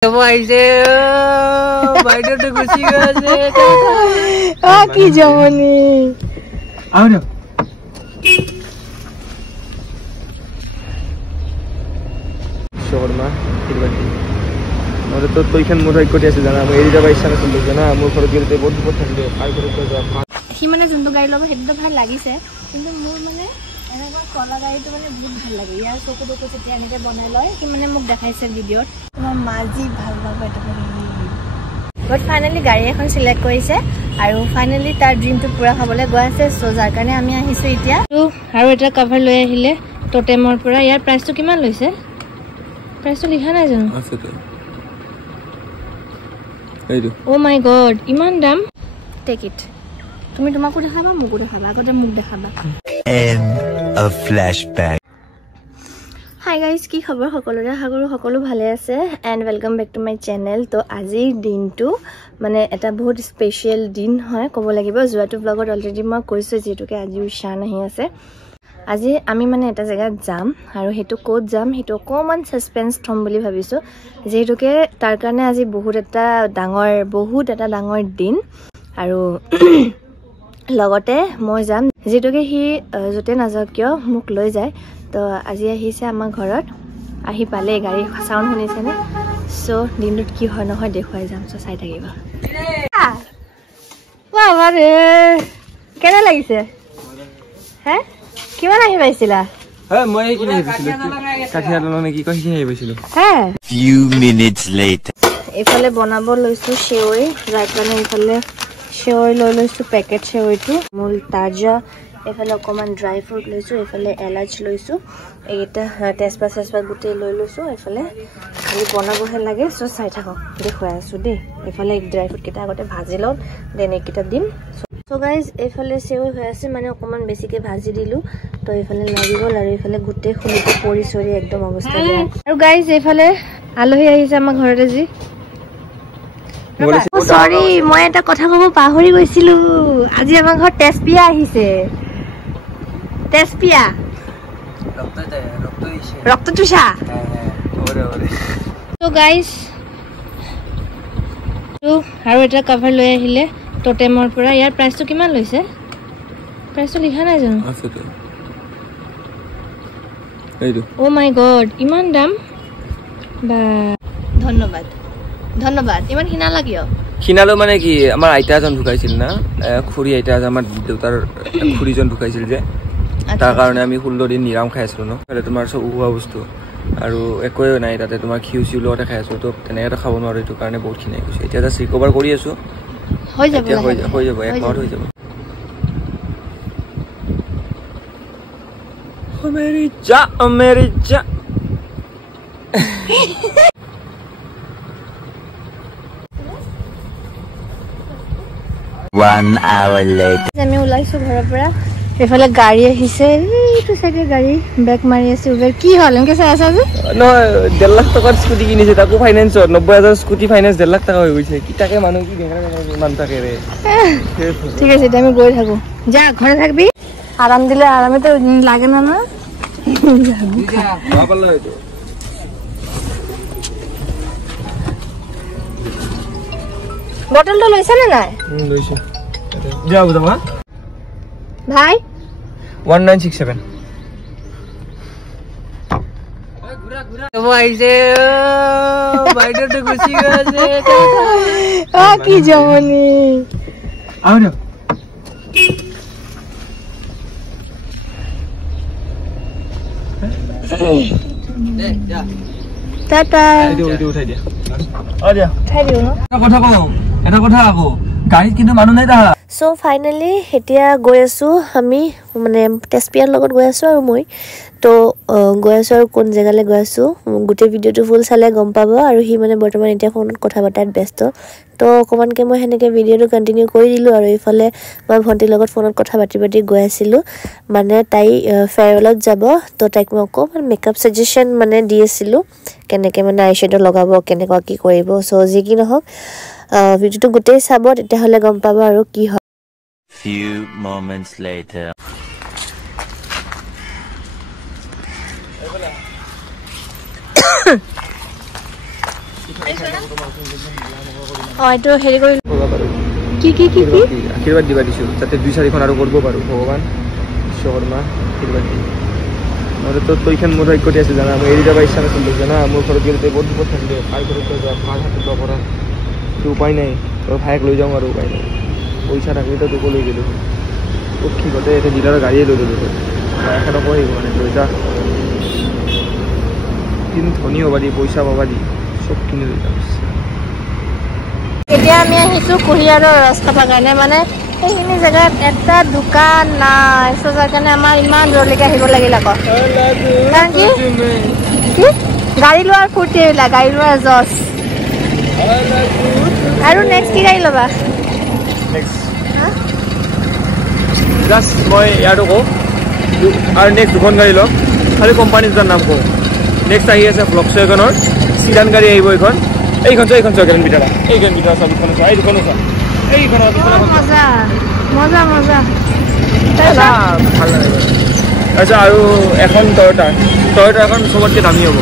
কি জমনি শৰ্মা তো তইখান মোৰ ভাগ্যতে আছে জানা মই এৰি যাব ইচ্ছা নাছিল জানা মোৰ ঘৰত গেলতে বহুত দুপৰ থাকিলে পাৰ কৰি সি মানে যোনটো গাড়ী ল'ব সেইটো ভাল লাগিছে কিন্তু মোৰ মানে এনেকুৱা কলা গাড়ীটো মানে বহুত ভাল লাগে ইয়াৰ চকু টকু যেতিয়া এনেকে বনাই লয় সি মানে মোক দেখাইছে ভিডিঅ'ত তোমাৰ মাজি ভাল পাব এটা বাট ফাইনেলি গাড়ী এখন চিলেক্ট কৰিছে আৰু ফাইনেলি তাৰ ড্ৰিমটো পুৰা খাবলৈ গৈ আছে চ' যাৰ কাৰণে আমি আহিছো এতিয়া আৰু এটা কভাৰ লৈ আহিলে টোটেমৰ পৰা ইয়াৰ প্ৰাইচটো কিমান লৈছে প্ৰাইচটো লিখা নাই জানো আছে তো Oh my god, ইমান দাম টেক ইট তুমি তোমাকো দেখাবা মোকো দেখাবা আগতে মোক দেখাবা End of flashback Hi guys কি খবৰ সকলোৰে সকলো ভালে আছে and welcome back to my channel তো আজিৰ দিনটো মানে এটা বহুত স্পেশাল দিন হয় ক'ব লাগিব জুৱাটো ব্লগত অলৰেডি মই কৈছো যেটোকে আজি উশান আহি আছে আজি আমি মানে এটা জায়গাত যাম আৰু হেতু কোড যাম হেতু কমন সাসপেন্স থম বুলি ভাবিছো যেটোকে তাৰ কাৰণে আজি বহুত এটা ডাঙৰ দিন আৰু লগতে মই যাম যেটোকে হি জতে নাযাও কিয় মোক লৈ যায় তো আজি আহিছে আমাৰ ঘৰত আহি পালে গাড়ী সাউন্ড শুনিছে নে সো দিনটোত কি হয় নহয় দেখুৱাই যাম সো চাই থাকিবা বাবা ৰে কেনে লাগিছে হে কিমান আহি পাইছিলা মই কিনে আহিছিলো কাঠিয়া লনে কি কই কিনে আহিছিলো few minutes later এফালে বনাব লৈছো সেৱৈ ৰাইকানে এফালে সেৱৈ লৈ লৈছো পেকেট সেৱৈটো মূল তাজা এফালে অকমান ড্ৰাই ফ্ৰুট লৈছো এফালে এলাচ লৈছো এইটা তেজপাত গুটে লৈ লৈছো এফালে খালি বনাবহে লাগে সো চাই থাকক দেখুৱাই আছো দে এফালে ড্ৰাই ফ্ৰুট কিটা আগতে ভাজি লও দেন একিটা দিম So guys, এফালে সেও হৈ আছে মানে অকমান বেছিকে ভাজি দিলু তো এফালে লাগি গল আৰু এফালে গুটে খুলিতে পৰি সৰি একদম অৱস্থা বেয়া আৰু গাইস এফালে আলহী আহিছে আমাৰ ঘৰতে জি সৰি মই এটা কথা ক'ব পাহৰি গৈছিলো আজি আমাৰ ঘৰত তেজপিয়া আহিছে তেজপিয়া ৰক্ত তুষা তো গাইস আৰু এটা কভাৰ লৈ আহিলে টোটেমৰ পৰা ইয়াৰ প্ৰাইচটো কিমান লৈছে প্ৰাইচটো লিখা নাই জানো আছে তো ও মাই গড ইমান দাম বা ধন্যবাদ ইমান কিনা লাগিও কিনালো মানে কি আমাৰ আইতা জন ঢুকাইছিল না খুৰী আইতা আমাৰ দেউতাৰ খুৰীজন ঢুকাইছিল যে তাৰ কাৰণে আমি 16 দিন নিৰাম খাই আছিলো ন তোমাৰ সব উৱা বস্তু আৰু একোই নাই তাতে তোমাৰ খিউ চিউ লতে খাই আছো তো তেনেকৈ খাব নোৱাৰো এইটো কাৰণে বহুত খিনাই গৈছে এতিয়া জাস্ট ৰিকভাৰ কৰি আছো হৈ যাব এক মাহ হৈ যাব মেৰি যা 1 hour later আমি ওলাইছো ঘৰৰ পৰা এফালে গাড়ী আহিছে এইটো সাইডে গাড়ী ব্যাক মাৰি আছে উবেৰ কি হল এনেকে চাই আছা যে ন 1.5 লাখ টাকাৰ স্কুটি কিনিছে তাকো ফাইনান্সত 90000 স্কুটি ফাইনান্স 1.5 লাখ টাকা হৈ গৈছে কি তাকে মানুহ কি মান থাকে ৰে ঠিক আছে আমি গৈ থাকো যা ঘৰে থাকবি আরাম দিলে আরামে তো লাগে না না বাবা লাইতো বটলটো লৈছে না নাই লৈছে দিয়া বুঝা ভাই 1967 কি জমনি টাটা উঠাই দিয়া এটা কথা আকৌ গাড়ীত কিন্তু মানুহ নাই তাহা সো ফাইনালি এতিয়া গৈ আছো আমি মানে তেজপিয়াৰ লগত গৈ আছো আৰু মই তো গৈ আছো আৰু কোন জেগালৈ গৈ আছো গোটে ভিডিওটো ফুল চালে গম পাব আৰু হি মানে বৰ্তমান এতিয়া ফোনত কথা পাতাত ব্যস্ত তো অকমানকে মই হেনেকে ভিডিওটো কন্টিনিউ কৰি দিলো আৰু ইফালে মই ভন্টিৰ লগত ফোনত কথা পাতি গৈ আছিলো মানে তাই ফেয়াৰৱেলত যাব তো তাইক মই অকমান মেকআপ সাজেশন মানে দি আছিলো কেনেকে মানে আইশ্যাডো লগাব কেনেকুৱা কি কৰিব সো যি কি নহওক ভিডিওটো গোটেই চাব তেতিয়া হলে গম পাব আৰু কি হয় few moments later এইটো হেৰি কৰি কি কি কি কি আশীৰ্বাদ দিবা দিছোঁ যাতে 2-4খন আৰু কৰিব পাৰোঁ ভগৱান বিশ্বকৰ্মা আশীৰ্বাদ দি নহ'লে তো তইখন মোৰ ভাগ্যতে আছে জানা মই এৰি যাব ইচ্ছা নাছিল জানা মোৰ ঘৰত গ'লে বহুত বিপদ থাকিলে কাৰ ঘৰত যোৱা কাৰ হাতত যোৱা পৰা সেইটো উপায় নাই তোৰ ভাইক লৈ যাওঁ আৰু উপায় নাই পইচা থাকিলেতো তোকো লৈ গ'লোঁ তোক কি গোটেই এতিয়া ডিলাৰৰ গাড়ীয়ে লৈ ল'লোঁ এখন আকৌ আহিব মানে লৈ যা কিন্তু ধনী হ'বা দি পইচা পাবা দি চব কিনি লৈ যাম এতিয়া আমি আহিছোঁ কুঁহিয়াৰৰ ৰস খাবৰ কাৰণে মানে এইখিনি জেগাত এটা দোকান নাই চ' যাৰ কাৰণে আমাৰ ইমান দূৰলৈকে আহিব লাগিল আকৌ কাৰণ কি গাড়ী লোৱাৰ ফূৰ্তি এইবিলাক গাড়ী লোৱাৰ জছ আৰু নেক্সট কি গাড়ী ল'বা জাষ্ট মই ইয়াতো কওঁ আৰু নেক্সট দুখন গাড়ী ল'ম খালি কোম্পানী দুটাৰ নাম কওঁ নেক্সট আহি আছে ভক্সৱাগনৰ চিডান গাড়ী আহিব এইখন চোৱা গ্ৰেণ্ড ভিটাৰা এইখন ভিটাৰা চোৱা দুখন চোৱা এই দুখনো চোৱা এইখন মজা মজা মজা ভাল লাগে তাৰপিছত আৰু এখন টয়টা এখন চবতকৈ দামী হ'ব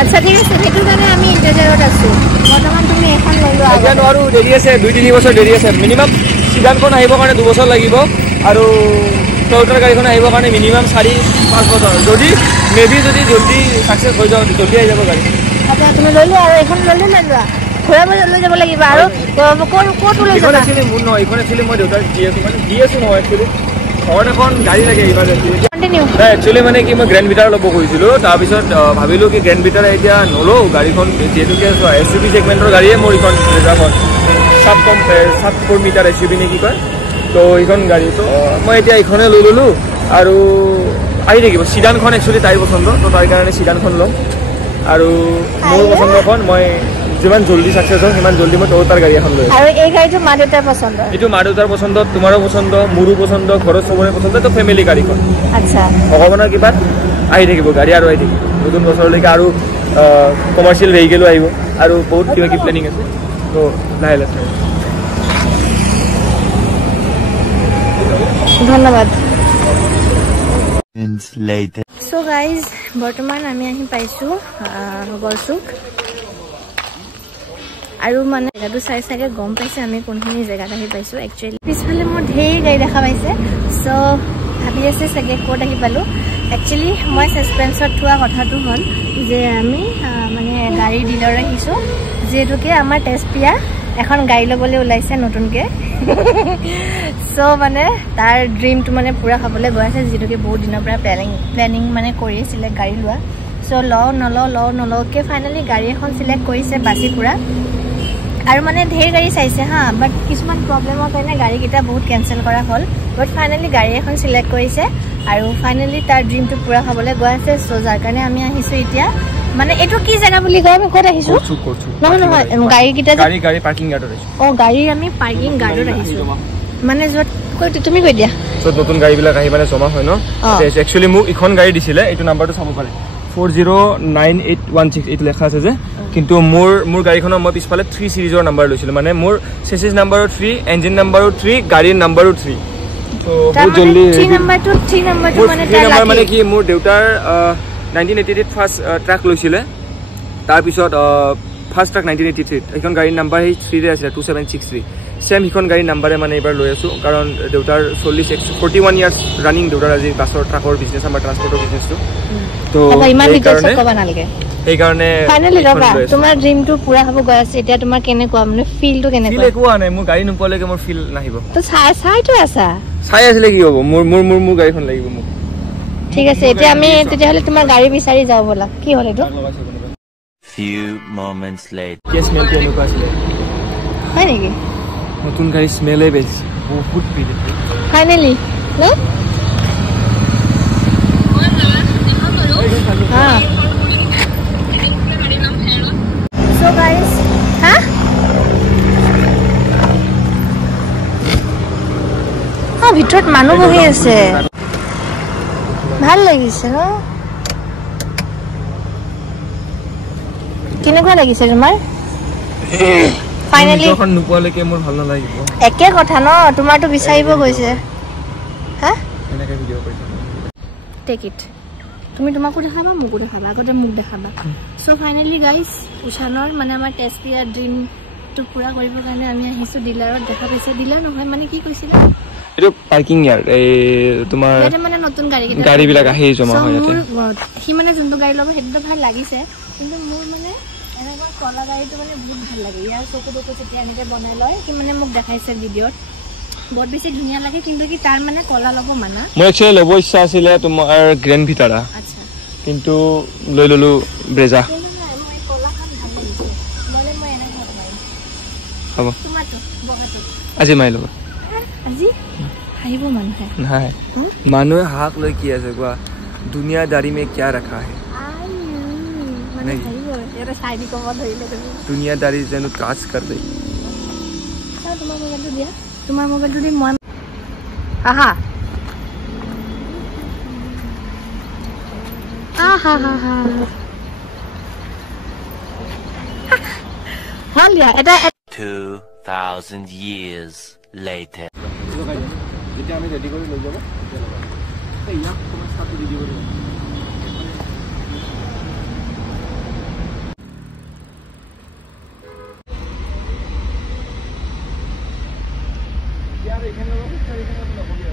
আচ্ছা ঠিক আছে সেইটো কাৰণে আমি ইণ্টাৰভিউত আছোঁ বৰ্তমান তুমি এখন লৈ লোৱা এতিয়া আৰু দেৰি আছে 2-3 বছৰ দেৰি আছে মিনিমাম চিডানখন আহিবৰ কাৰণে 2 বছৰ লাগিব আৰু টয়টাৰ গাড়ীখন আহিবৰ কাৰণে মিনিমাম 4-5 বছৰ যদি মেবি যদি জল্দি ছাকচেছ হৈ যাওঁ জল্দি আহি যাব গাড়ী আচ্ছা তুমি লৈ লোৱা আৰু এইখন লৈ লোৱা ঘূৰাব লৈ যাব লাগিব আৰু ক'ত লৈ যাবা একচুৱেলি মোৰ নহয় এইখন একচুৱেলি মই দেউতাক দি আছোঁ নহয় একচুৱেলি ঘৰত এখন গাড়ী লাগে একচুৱেলি মানে কি মই গ্ৰেণ্ড ভিটাৰ ল'ব খুজিছিলোঁ তাৰপিছত ভাবিলোঁ কি গ্ৰেণ্ড ভিটাৰ এতিয়া নলওঁ গাড়ীখন যিহেতুকে SUV ছেগমেণ্টৰ গাড়ীয়ে মোৰ এইখন ৰেজাৰখন সাত 4 মিটাৰ SUV নে কি কয় তো এইখন গাড়ী তো মই এতিয়া এইখনে লৈ ল'লোঁ আৰু আহি থাকিব চিডানখন একচুৱেলি তাইৰ পচন্দ তো তাৰ কাৰণে চিডানখন ল'ম আৰু মোৰ পচন্দখন মই যিমান জল্দি ছাকচেছ হয় সিমান জল্দি মই টয়টাৰ গাড়ী এখন লৈ আৰু এই গাড়ীটো মা দেউতাৰ পচন্দ এইটো মা দেউতাৰ পচন্দ তোমাৰো পচন্দ মোৰো পচন্দ ঘৰৰ চবৰে পচন্দ তো ফেমিলি গাড়ীখন আচ্ছা ভগৱানৰ কিবাত আহি থাকিব গাড়ী আৰু আহি থাকিব নতুন বছৰলৈকে আৰু কমাৰ্চিয়েল ভেহিকেলো আহিব আৰু বহুত কিবা কিবি প্লেনিং আছে তো লাহে লাহে ধন্যবাদ So guys বৰ্তমান আমি আহি পাইছোঁ গড়চুক আৰু মানে জেগাটো চাই চাগে গম পাইছে আমি কোনখিনি জেগাত আহি পাইছোঁ একচুৱেলি পিছফালে মোৰ ঢেৰ গাড়ী দেখা পাইছে চ' ভাবি আছে চাগে ক'ত আহি পালোঁ একচুৱেলি মই ছাছপেন্সত থোৱা কথাটো হ'ল যে আমি মানে গাড়ী ডিলাৰ আহিছোঁ যিহেতুকে আমাৰ তেজপিয়া এখন গাড়ী ল'বলৈ ওলাইছে নতুনকৈ চ' মানে তাৰ ড্ৰিমটো মানে পূৰা খাবলৈ গৈ আছে যিহেতুকে বহুত দিনৰ পৰা প্লেনিং মানে কৰি আছিলে গাড়ী লোৱা চ' নলওঁকৈ ফাইনেলি গাড়ী এখন চিলেক্ট কৰিছে বাছিপুৰা আৰু মানে ঢেৰ গাড়ী চাইছে হা বাট কিছুমান প্ৰব্লেমৰ কাৰণে গাড়ীকেইটা বহুত কেঞ্চেল কৰা হ'ল বাট ফাইনেলি গাড়ী এখন চিলেক্ট কৰিছে আৰু ফাইনেলি তাৰ ড্ৰিমটো পূৰা খাবলৈ গৈ আছে চ' যাৰ কাৰণে আমি আহিছোঁ এতিয়া মানে এইটো কি জেগা বুলি কয় আমি ক'ত আহিছোঁ নহয় গাড়ীকেইটা গাড়ী পাৰ্কিং গাৰ্ডত আহিছোঁ অঁ গাড়ী আমি পাৰ্কিং গাৰ্ডত আহিছোঁ মানে য'ত কৈ তুমি কৈ দিয়া য'ত নতুন গাড়ীবিলাক আহি মানে জমা হয় ন একচুৱেলি মোক ইখন গাড়ী দিছিলে এইটো নাম্বাৰটো চাব পাৰে 409816 এইটো লেখা আছে যে কিন্তু মোৰ গাড়ীখনৰ মই পিছফালে 3 সিৰিজৰ নাম্বাৰ লৈছিলোঁ মানে মোৰ চেচিছ নাম্বাৰো 3 এঞ্জিন নাম্বাৰো 3 গাড়ীৰ নাম্বাৰো 3 তো বহুত জলদি 3 নাম্বাৰটো মানে কি মোৰ দেউতাৰ 1988 ফাৰ্ষ্ট ট্ৰাক লৈছিলে তাৰপিছত ফাৰ্ষ্ট ট্ৰাক 1983 এইখন গাড়ীৰ নাম্বাৰ সেই 3 আছিলে 2763 সেম সিখন গাড়ীৰ নাম্বাৰে মানে এইবাৰ লৈ আছোঁ কাৰণ দেউতাৰ 41 ইয়াৰ্ছ ৰানিং দেউতাৰ আজি বাছৰ ট্ৰাকৰ বিজনেছ আমাৰ ট্ৰান্সপৰ্টৰ বিজনেছটো তো সেইকাৰণে ফাইনেলি ৰবা তোমাৰ ড্ৰিমটো পূৰা হ'ব গৈ আছে এতিয়া তোমাৰ কেনেকুৱা মানে ফিলটো কেনেকুৱা ফিল একো নাই মোৰ গাড়ী নোপোৱালৈকে মোৰ ফিল নাহিব তো চাইতো আছা চাই আছিলে কি হ'ব মোৰ গাড়ীখন লাগিব মোক ঠিক আছে এতিয়া আমি তেতিয়াহ'লে তোমাৰ গাড়ী বিচাৰি যাওঁ ব'লা কি হ'ল এইটো few moments later কি স্মেলটো এনেকুৱা আছিলে হয় নেকি নতুন গাড়ী স্মেলে বেছি বহুত বিল ফাইনেলি ন So guys, ভিতৰত মানুহ বহি আছে ভাল লাগিছে ন কেনেকুৱা লাগিছে তোমাৰ ফাইনেলি এখন নোপোৱালৈকে মোৰ ভাল নালাগিব একে কথা ন তোমাৰটো বিচাৰিব গৈছে হা এনেকৈ ভিডিঅ' কৰিছে টেক ইট তুমি তোমাকো দেখাবা মোকো দেখাবা আগতে মোক দেখাবা সো ফাইনালি গাইস উশানৰ মানে আমাৰ টেস্পিয়া ড্ৰিম টু পুৰা কৰিবৰ কাৰণে আমি আহিছো ডিলাৰত দেখা পাইছে ডিলাৰ নহয় মানে কি কৈছিল এটো পাৰ্কিং ইয়াৰ এই তোমাৰ এটা মানে নতুন গাড়ী বিলাক আহি জমা হয় ইয়াতে হি মানে যোনটো গাড়ী ল'ব সেইটো ভাল লাগিছে কিন্তু মোৰ মানে এনেকুৱা কলা গাড়ীটো মানে বহুত ভাল লাগে ইয়াৰ চকুটো যেতিয়া এনেকে বনাই লয় কি মানে মোক দেখাইছে ভিডিঅ'ত বহুত বেছি ধুনীয়া লাগে কিন্তু কি তাৰ মানে কলা ল'ব মানা মোৰ একচুৱেলি ল'ব ইচ্ছা আছিলে তোমাৰ গ্ৰেণ্ড ভিটাৰা আচ্ছা কিন্তু লৈ ললো ব্ৰেজা হ'ব আজি মাই ল'ব আজি আহিব মানুহে নাই মানুহে হাক লৈ কি আছে কোৱা দুনিয়াদাৰী মে क्या रखा है মানে আহিব এটা সাইডি কম ধৰিলে তুমি দুনিয়াদাৰী যেনো ত্ৰাস कर दे তোমাৰ মোবাইলটো দি মই আহা আহা হা হল দিয়া এটা 2000 years later যেতিয়া আমি ৰেডি কৰি লৈ যাব ইয়াক তোমাৰ সাথে দি দিব यार এখানে লোক এখানে লোক হবে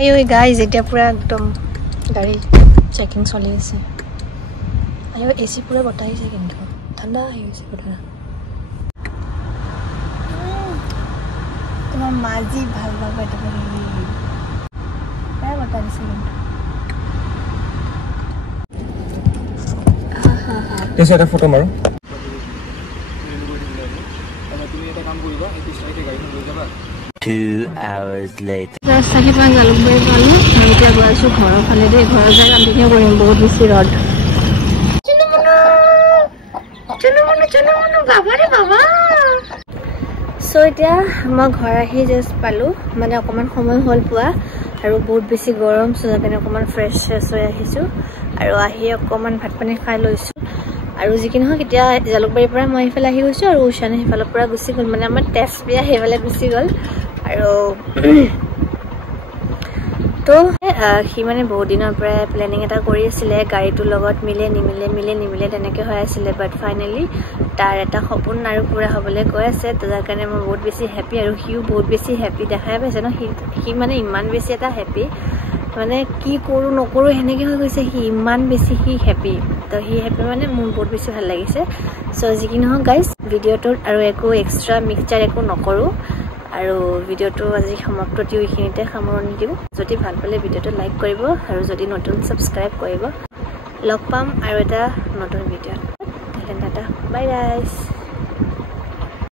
আইও গাইজ এটা পুরা একদম গাড়ি চেকিং চলি আছে আইও এসি পুরা বতাইছে কিন্তু ঠান্ডা হৈ গৈছে পুৰা তোমাৰ মাজি ভাল লাগবে এটা পুৰা প্ৰায় বতাইছে তেছে এটা ফটো মাৰো তুমি এটা কাম কৰিবা এই সাইডে গাড়ীখন লৈ যাবা 2 hours later ৰাস্তাকে পান জালুকবাৰী পালো আমি এতিয়া গৈ আছো ঘৰৰ ফালে দেই ঘৰৰ যায় কণ্টিনিউ কৰিম বহুত বেছি ৰড চলো বাবা ৰে বাবা সো এতিয়া মই ঘৰ আহি জাস্ট পালো মানে অকমান সময় হ'ল পোৱা আৰু বহুত বেছি গৰম সো যাতে অকমান ফ্ৰেছ হৈ আহিছো আৰু আহি অকমান ভাত পানী খাই লৈছো আৰু যিকি নহয় এতিয়া জালুকবাৰীৰ পৰা মই ইফালে আহি গৈছো আৰু উশানে ইফালৰ পৰা গুচি গ'ল মানে আমাৰ টেষ্ট বিয়া হেফালে গুচি গ'ল আৰু তো হি মানে বহুত দিনৰ পৰা প্লেনিং এটা কৰি আছিলে গাড়ীটোৰ লগত মিলে তেনেকৈ হৈ আছিলে বাট ফাইনেলি তাৰ এটা সপোন আৰু পুৰা হ'বলৈ গৈ আছে তো যাৰ কাৰণে মই বহুত বেছি হেপী আৰু সিও বহুত বেছি হেপী দেখাই পাইছে ন সি মানে ইমান বেছি এটা হেপী মানে কি কৰোঁ নকৰোঁ সেনেকৈ হৈ গৈছে সি ইমান বেছি সি হেপী তো সি হেপী মানে মোৰ বহুত বেছি ভাল লাগিছে চ' যি কি নহওক গাইজ ভিডিঅ'টোত আৰু একো এক্সট্ৰা মিক্সচাৰ একো নকৰোঁ আৰু ভিডিঅ'টো আজি সমাপ্ত দিওঁ এইখিনিতে সামৰণি দিওঁ যদি ভাল পালে ভিডিঅ'টো লাইক কৰিব আৰু যদি নতুন ছাবস্ক্ৰাইব কৰিব লগ পাম আৰু এটা নতুন ভিডিঅ'ত টাটা বাই গাইজ